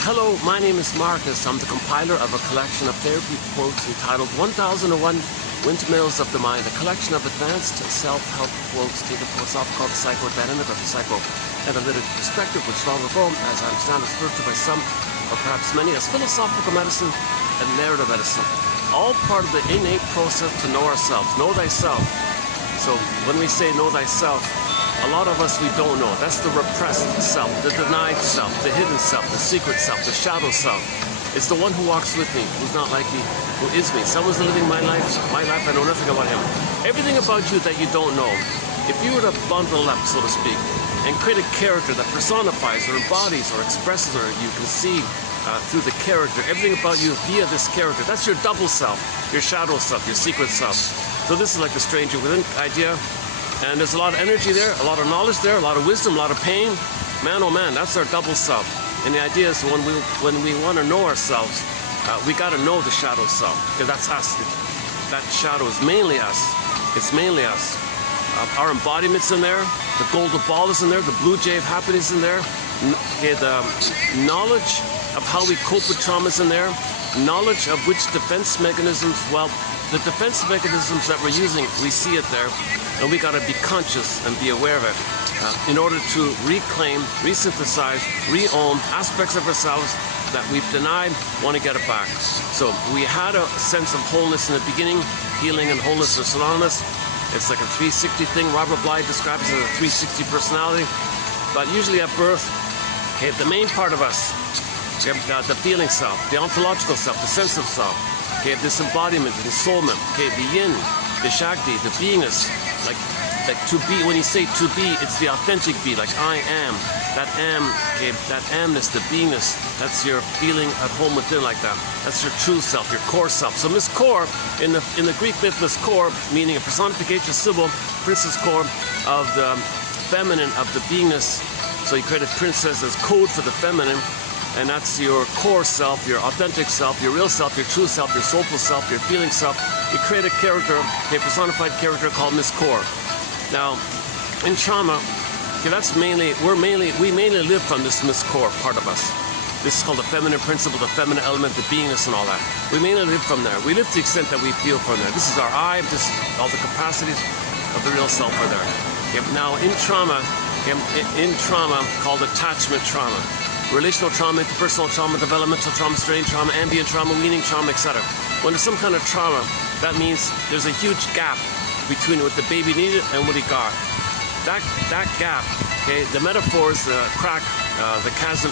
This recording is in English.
Hello, my name is Marcus. I'm the compiler of a collection of therapy quotes entitled 1001 Windmills of the Mind, a collection of advanced self-help quotes taken from a philosophical, psychodynamic, or psychoanalytic perspective, which long ago, as I understand, is referred to by some, or perhaps many, as philosophical medicine and narrative medicine. All part of the innate process to know ourselves. Know thyself. So when we say know thyself, a lot of us, we don't know. That's the repressed self, the denied self, the hidden self, the secret self, the shadow self. It's the one who walks with me, who's not like me, who is me. Someone's living my life, I know nothing about him. Everything about you that you don't know, if you were to bundle up, so to speak, and create a character that personifies or embodies or expresses, or you can see through the character, everything about you via this character, that's your double self, your shadow self, your secret self. So this is like the stranger within idea. And there's a lot of energy there, a lot of knowledge there, a lot of wisdom, a lot of pain. Man, oh man, that's our double self. And the idea is when we want to know ourselves, we got to know the shadow self, because that's us. That shadow is mainly us. It's mainly us. Our embodiment's in there. The golden ball is in there. The blue jay of happiness is in there. The knowledge of how we cope with trauma is in there. Knowledge of which defense mechanisms, well, the defense mechanisms that we're using, we see it there. And we got to be conscious and be aware of it in order to reclaim, resynthesize, re-own aspects of ourselves that we've denied, want to get it back. So we had a sense of wholeness in the beginning. Healing and wholeness are synonymous. It's like a 360 thing. Robert Bly describes it as a 360 personality. But usually at birth, okay, the main part of us, we have the feeling self, the ontological self, the sense of self, okay, this embodiment, the soulment, okay, the yin, the shakti, the beingness, like to be. When you say to be, it's the authentic be, like I am, that am, okay, that amness, the beingness, that's your feeling at home within, like that. That's your true self, your core self. So Miss Core, in the Greek myth, Miss Core, meaning a personification symbol, princess core of the feminine, of the beingness. So you create a princess as code for the feminine. And that's your core self, your authentic self, your real self, your true self, your soulful self, your feeling self. You create a character, a personified character called Miss Core. Now, in trauma, okay, we mainly live from this Miss Core part of us. This is called the feminine principle, the feminine element, the beingness and all that. We mainly live from there. We live to the extent that we feel from there. This is our I, this is all the capacities of the real self are there. Okay, now, in trauma called attachment trauma, relational trauma, interpersonal trauma, developmental trauma, strain trauma, ambient trauma, weaning trauma, etc. When there's some kind of trauma, that means there's a huge gap between what the baby needed and what he got. That gap, okay, the metaphor is the crack, the chasm